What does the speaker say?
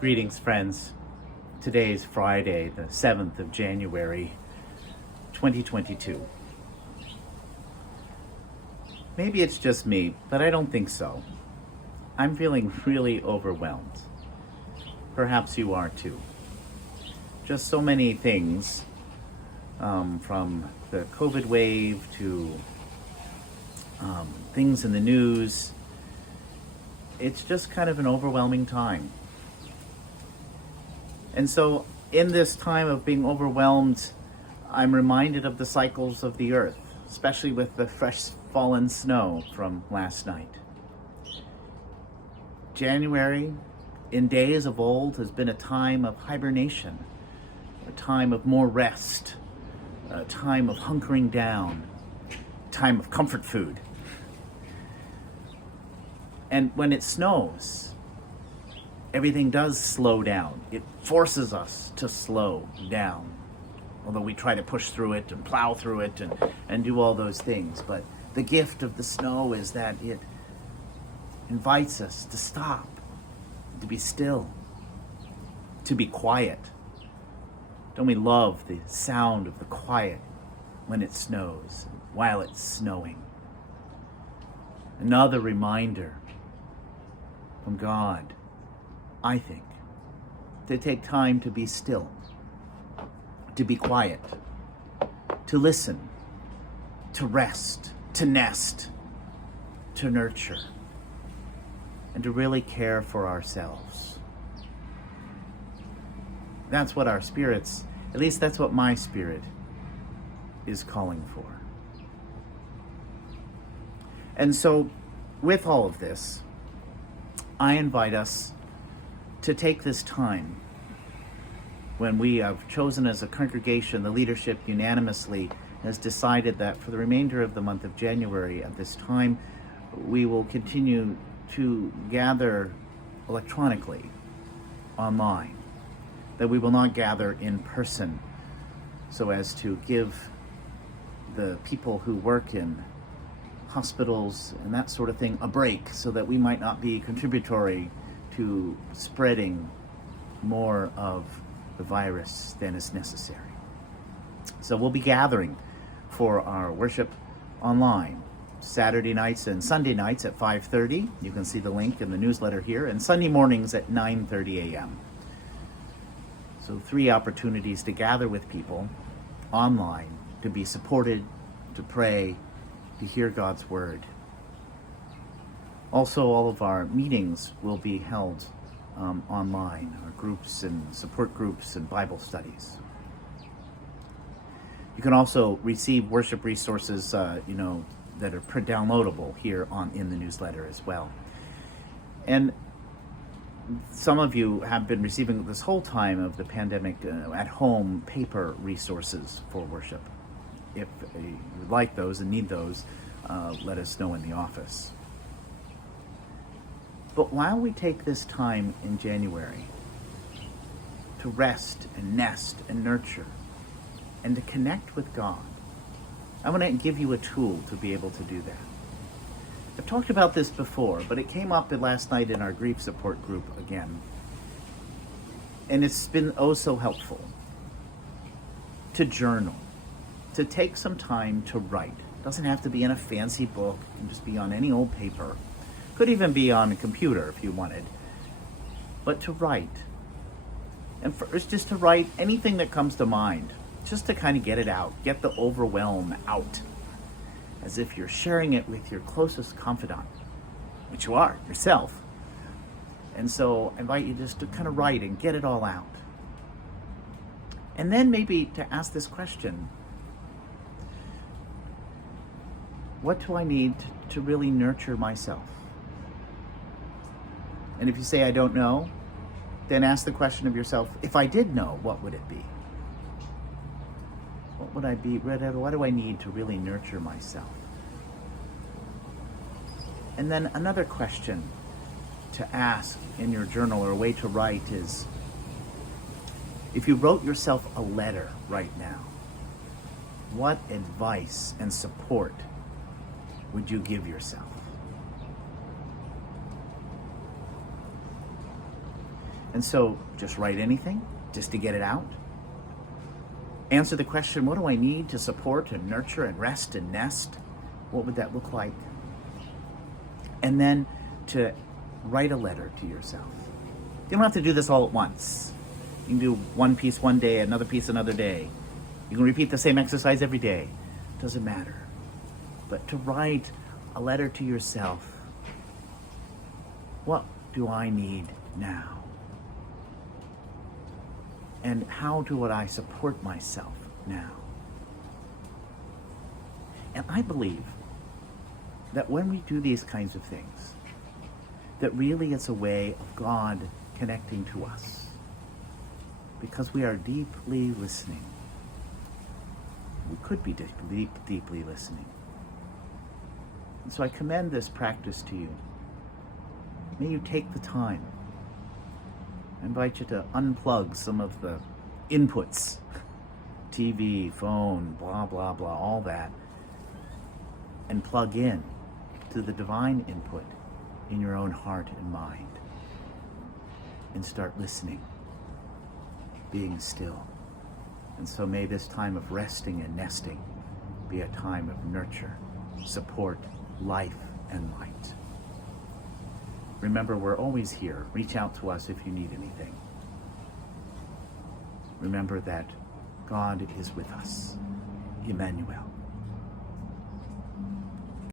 Greetings, friends. Today is Friday, the 7th of January, 2022. Maybe it's just me, but I don't think so. I'm feeling really overwhelmed. Perhaps you are too. Just so many things, from the COVID wave to things in the news. It's just kind of an overwhelming time. And so in this time of being overwhelmed, I'm reminded of the cycles of the earth, especially with the fresh fallen snow from last night. January, in days of old, has been a time of hibernation, a time of more rest, a time of hunkering down, a time of comfort food. And when it snows, everything does slow down. It forces us to slow down. Although we try to push through it and plow through it and do all those things. But the gift of the snow is that it invites us to stop, to be still, to be quiet. Don't we love the sound of the quiet when it snows, while it's snowing? Another reminder from God, I think, to take time to be still, to be quiet, to listen, to rest, to nest, to nurture, and to really care for ourselves. That's what our spirits, at least that's what my spirit is calling for. And so, with all of this, I invite us to take this time when we have chosen as a congregation, the leadership unanimously has decided that for the remainder of the month of January at this time, we will continue to gather electronically, online, that we will not gather in person so as to give the people who work in hospitals and that sort of thing a break so that we might not be contributory to spreading more of the virus than is necessary. So we'll be gathering for our worship online Saturday nights and Sunday nights at 5:30. You can see the link in the newsletter here, and Sunday mornings at 9:30 a.m. So 3 opportunities to gather with people online, to be supported, to pray, to hear God's word. Also, all of our meetings will be held online, our groups and support groups and Bible studies. You can also receive worship resources, that are downloadable here in the newsletter as well. And some of you have been receiving this whole time of the pandemic at-home paper resources for worship. If you would like those and need those, let us know in the office. But while we take this time in January to rest and nest and nurture and to connect with God, I want to give you a tool to be able to do that. I've talked about this before, but it came up last night in our grief support group again. And it's been oh so helpful to journal, to take some time to write. It doesn't have to be in a fancy book, it can just be on any old paper. Could even be on a computer if you wanted. But to write. And first, just to write anything that comes to mind, just to kind of get it out, get the overwhelm out, as if you're sharing it with your closest confidant, which you are, yourself. And so I invite you just to kind of write and get it all out. And then maybe to ask this question: what do I need to really nurture myself? And if you say, I don't know, then ask the question of yourself, if I did know, what would it be? What would I be? What do I need to really nurture myself? And then another question to ask in your journal, or a way to write, is if you wrote yourself a letter right now, what advice and support would you give yourself? And so just write anything, just to get it out. Answer the question, what do I need to support and nurture and rest and nest? What would that look like? And then to write a letter to yourself. You don't have to do this all at once. You can do one piece one day, another piece another day. You can repeat the same exercise every day. Doesn't matter. But to write a letter to yourself. What do I need now? And how do I support myself now? And I believe that when we do these kinds of things, that really it's a way of God connecting to us, because we are deeply listening. We could be deeply listening. And so I commend this practice to you. May you take the time. I invite you to unplug some of the inputs, TV, phone, blah, blah, blah, all that, and plug in to the divine input in your own heart and mind, and start listening, being still. And so may this time of resting and nesting be a time of nurture, support, life, and light. Remember, we're always here. Reach out to us if you need anything. Remember that God is with us, Emmanuel.